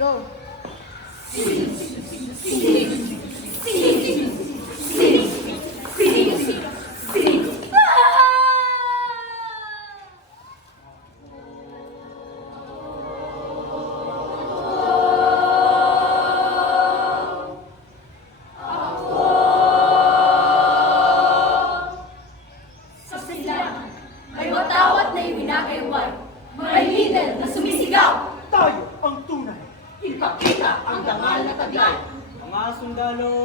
Go. Sa silangan, may watawat na iwinagayway. May leader na sumisigaw. Tayo ang tunay. Ipakita ang dangal na taglay. Mga sundalo,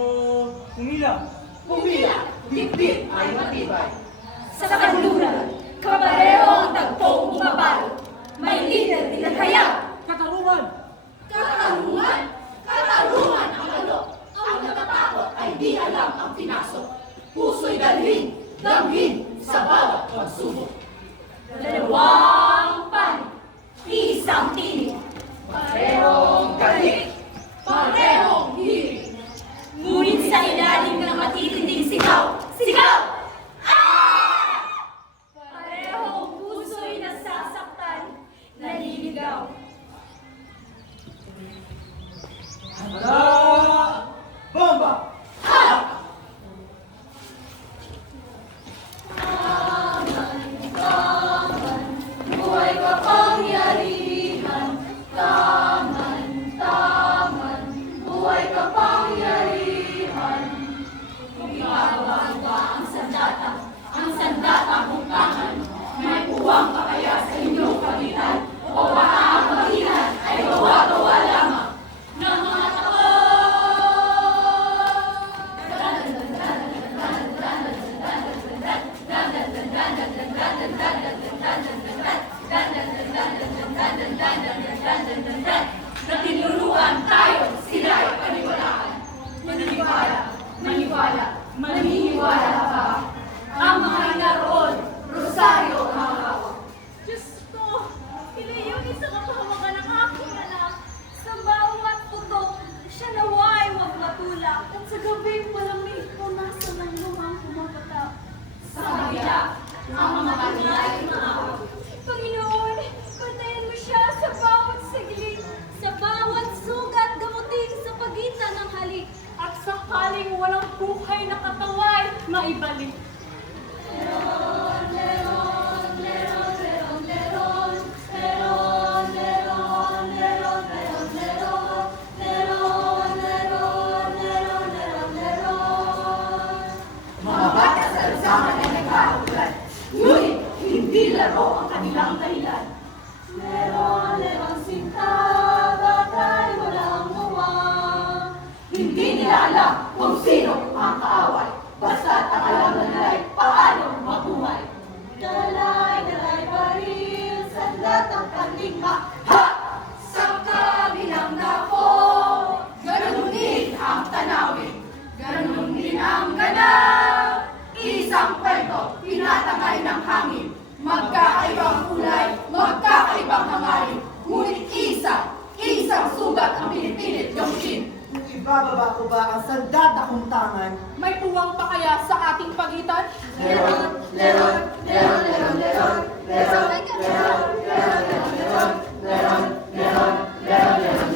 humila. Pumila, dibdib ay matibay. Sa kanluran, kabareho ang tagpong bumabalo. May leader nilaghaya. Katarungan! Katarungan! Katarungan ang alok. Ang natatakot ay di alam ang pinasok. Puso'y dalhin, damhin sa bawat pagsubok. Dalawang panig, isang tinig. Parehong galit, parehong hilig. Ngunit sa ilalim ng matitinding sigaw, sigaw! Ah! Parehong puso'y nasasaktan, naliligaw. Handa! Bomba! Buhay kapangyarihan, taman, taman, buhay kapangyarihan. Kung ginagawa ba ang sandata kung tangan, may puwang pa kaya sa inyong pagitan, o baka ang pagitan ay gawa-gawa lamang ng mga tao. Natinuluan tayo, sila ay paniwalaan. Maniniwala, maniwala, maniniwala ka. Ang mga inaroon, rosaryo ang mga hawak. Diyos ko, ilayo sa kapahamakan ng aking anak. Sa bawat putok, siya naway huwag matulak. At sa gabi malamig, punasan ng lumang pumapatak. Sa kabila, ang mga kanila ay maawag. Panginoon, pantayan mo siya sa bawat saglit, sa bawat sugat, gamutin sa pagitan ng halik. At sakaling walang buhay na kataway, maibalik. Mga bata sa lansangan ay nagkakaulan. Ngunit, hindi laro ang kanilang dahilan. Meron sinta, bakay walang muwang. Hindi nila alam kung sino ang kaaway. Basta't ang alam na nila ay paano mabuhay. Dalay pa rin, sandat ang panlingha. Ha! Sa kabilang dako, ganun din ang tanawin. Ganun din ang ganap. Isang kwento, pinatangay ng hangin. Magkakaibang kulay, magkakaibang hangarin. Ngunit isang sugat ang pinipilit yung chin. Kung ibababa ko ba ang sandata kong tangan, May puwang pa kaya sa ating pagitan? Leron, leron, leron, leron, leron, leron, leron, leron, leron, leron, leron, leron, leron, leron,